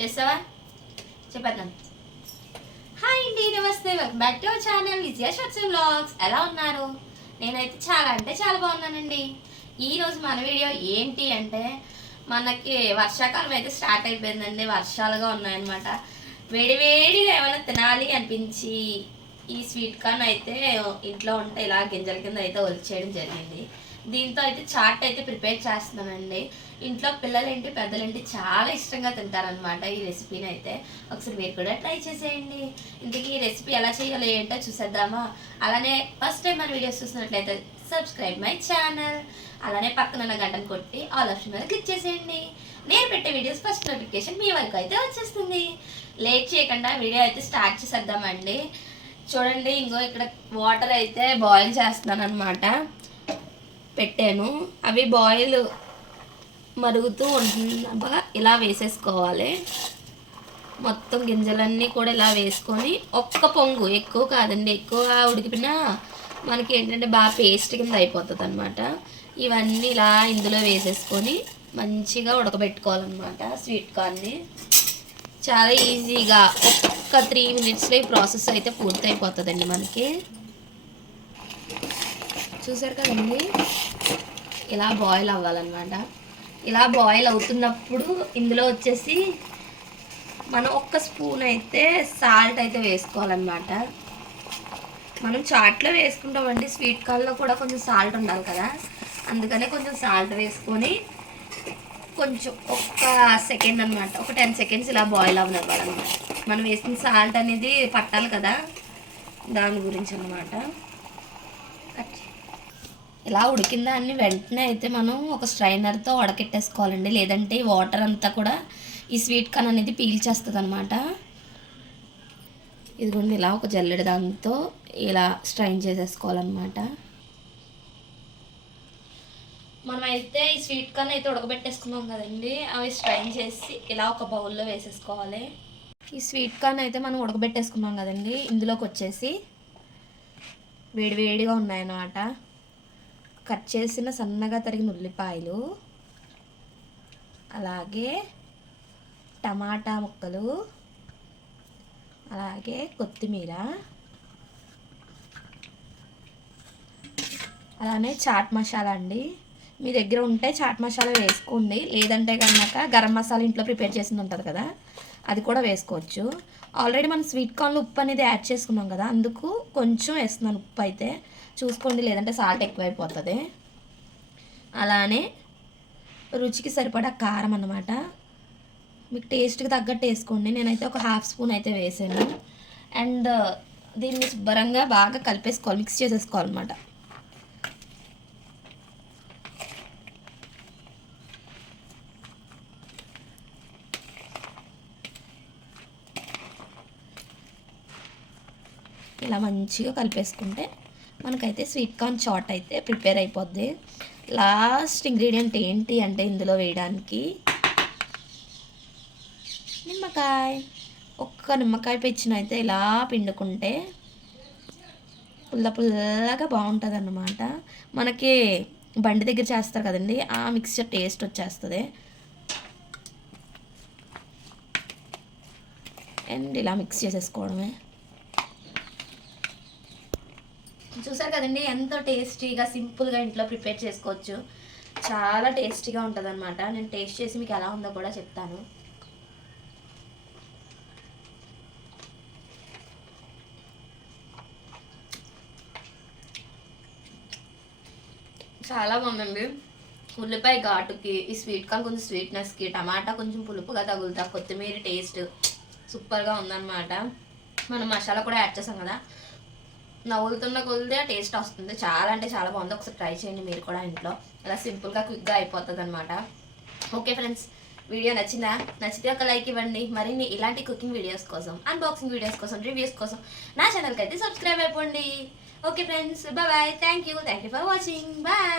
చేస్తావా? చెప్పేద్దాం. హాయ్ అండి నమస్తే. Welcome back to our channel Vijaya shirts blogs ఎలా ఉన్నారు? నేనైతే చాలా అంటే చాలా బాగున్నానండి. ఈరోజు మన వీడియో ఏంటి అంటే మనకి వర్షాకాలం అయితే స్టార్ట్ అయిపోయిందండి. వర్షాలుగా ఉన్నాయన్నమాట. వేడి వేడిగా ఏమైనా తినాలి అనిపించి ఈ స్వీట్ కార్న్ అయితే ఇంట్లో ఉంటే ఇలా గింజల కింద అయితే ఒలిచేయడం జరిగింది. దీంతో అయితే చాట్ అయితే ప్రిపేర్ చేస్తున్నానండి. ఇంట్లో పిల్లలేంటి పెద్దలేంటి చాలా ఇష్టంగా తింటారనమాట ఈ రెసిపీని అయితే. ఒకసారి మీరు కూడా ట్రై చేసేయండి. ఇంతకీ ఈ రెసిపీ ఎలా చేయాలో ఏంటో చూసేద్దామా? అలానే ఫస్ట్ టైం మన వీడియోస్ చూసినట్లయితే సబ్స్క్రైబ్ మై ఛానల్ అలానే పక్కన ఉన్న గంటను కొట్టి ఆల్ ఆప్షన్ మీద క్లిక్ చేసేయండి. నేను పెట్టే వీడియోస్ ఫస్ట్ నోటిఫికేషన్ మీ వరకు అయితే వచ్చేస్తుంది. లేట్ చేయకుండా వీడియో అయితే స్టార్ట్ చేసేద్దామండి. చూడండి ఇంకో ఇక్కడ వాటర్ అయితే బాయిల్ చేస్తున్నాను అనమాట పెట్టాను. అవి బాయిల్ మరుగుతూ ఉంటున్నా ఇలా వేసేసుకోవాలి. మొత్తం గింజలన్నీ కూడా ఇలా వేసుకొని ఒక్క పొంగు ఎక్కువ కాదండి ఎక్కువ ఉడికిపోయినా మనకి ఏంటంటే బాగా పేస్ట్ కింద అయిపోతుంది అనమాట ఇవన్నీ ఇలా ఇందులో వేసేసుకొని మంచిగా ఉడకబెట్టుకోవాలన్నమాట స్వీట్ కార్న్ని చాలా ఈజీగా ఒక్క త్రీ మినిట్స్లో ఈ ప్రాసెస్ అయితే పూర్తి అయిపోతుందండి మనకి. చూసారు కదండి? ఇలా బాయిల్ అవ్వాలన్నమాట. ఇలా బాయిల్ అవుతున్నప్పుడు ఇందులో వచ్చేసి మనం ఒక్క స్పూన్ అయితే సాల్ట్ అయితే వేసుకోవాలన్నమాట. మనం చాట్లో వేసుకుంటామండి. స్వీట్ కార్న్లో కూడా కొంచెం సాల్ట్ ఉండాలి కదా. అందుకనే కొంచెం సాల్ట్ వేసుకొని కొంచెం ఒక్క సెకండ్ అనమాట ఒక టెన్ సెకండ్స్ ఇలా బాయిల్ అవ్వనివ్వాలన్నమాట మనం వేసిన సాల్ట్ అనేది పట్టాలి కదా. దాని గురించి అనమాట ఇలా ఉడికిన దాన్ని వెంటనే అయితే మనం ఒక స్ట్రైనర్తో ఉడకెట్టేసుకోవాలండి లేదంటే ఈ వాటర్ అంతా కూడా ఈ స్వీట్ కార్న్ అనేది పీల్చేస్తుంది అనమాట ఇదిగోండి ఇలా ఒక జల్లెడ దాంతో ఇలా స్ట్రైన్ చేసేసుకోవాలన్నమాట. మనం అయితే ఈ స్వీట్ కార్న్ అయితే ఉడకబెట్టేసుకున్నాం కదండి. అవి స్ట్రైన్ చేసి ఇలా ఒక బౌల్లో వేసేసుకోవాలి. ఈ స్వీట్ కార్న్ అయితే మనం ఉడకబెట్టేసుకున్నాం కదండి. ఇందులోకి వచ్చేసి వేడివేడిగా ఉన్నాయన్నమాట. కట్ చేసిన సన్నగా తరిగిన ఉల్లిపాయలు అలాగే టమాటా ముక్కలు అలాగే కొత్తిమీర అలానే చాట్ మసాలా అండి. మీ దగ్గర ఉంటే చాట్ మసాలా వేసుకోండి. లేదంటే కనుక గరం మసాలా ఇంట్లో ప్రిపేర్ చేసింది ఉంటుంది కదా అది కూడా వేసుకోవచ్చు. ఆల్రెడీ మనం స్వీట్ కార్న్లో ఉప్పు అనేది యాడ్ చేసుకున్నాం కదా అందుకు కొంచెం వేస్తున్నాను ఉప్పు అయితే. చూసుకోండి లేదంటే సాల్ట్ ఎక్కువైపోతుంది. అలానే రుచికి సరిపడా కారం అన్నమాట. మీకు టేస్ట్కి తగ్గట్టు వేసుకోండి. నేనైతే ఒక హాఫ్ స్పూన్ అయితే వేసాను. అండ్ దీన్ని శుభ్రంగా బాగా కలిపేసుకోవాలి మిక్స్ చేసేసుకోవాలన్నమాట. ఇలా మంచిగా కలిపేసుకుంటే మనకైతే స్వీట్ కార్న్ చాట్ అయితే ప్రిపేర్ అయిపోద్ది. లాస్ట్ ఇంగ్రీడియంట్ ఏంటి అంటే ఇందులో వేయడానికి నిమ్మకాయ. ఒక్క నిమ్మకాయ పెచ్చిన అయితే ఇలా పిండుకుంటే పుల్ల పుల్లగా బాగుంటుంది అన్నమాట మనకి బండి దగ్గర చేస్తారు కదండి ఆ మిక్స్చర్ టేస్ట్ వచ్చేస్తుంది. అండ్ ఇలా మిక్స్ చేసేసుకోవడమే. చూసారు కదండి ఎంతో టేస్టీగా సింపుల్గా ఇంట్లో ప్రిపేర్ చేసుకోవచ్చు. చాలా టేస్టీగా ఉంటుంది అనమాట నేను టేస్ట్ చేసి మీకు ఎలా ఉందో కూడా చెప్తాను. చాలా బాగుందండి. ఉల్లిపాయ ఘాటుకి ఈ స్వీట్ కార్న్ కొంచెం స్వీట్నెస్కి టమాటా కొంచెం పులుపుగా తగులుతా కొత్తిమీర టేస్ట్ సూపర్గా ఉందన్నమాట. మనం మసాలా కూడా యాడ్ చేసాం కదా. నవ్వులుతున్న కొలిదే టేస్ట్ వస్తుంది. చాలా అంటే చాలా బాగుంది. ఒకసారి ట్రై చేయండి మీరు కూడా ఇంట్లో. అలా సింపుల్గా క్విక్గా అయిపోతుంది అనమాట ఓకే ఫ్రెండ్స్ వీడియో నచ్చిందా? నచ్చితే ఒక లైక్ ఇవ్వండి. మరిన్ని ఇలాంటి కుకింగ్ వీడియోస్ కోసం అన్బాక్సింగ్ వీడియోస్ కోసం రివ్యూస్ కోసం నా ఛానల్కి అయితే సబ్స్క్రైబ్ అయిపోండి okay friends bye thank you thank you for watching bye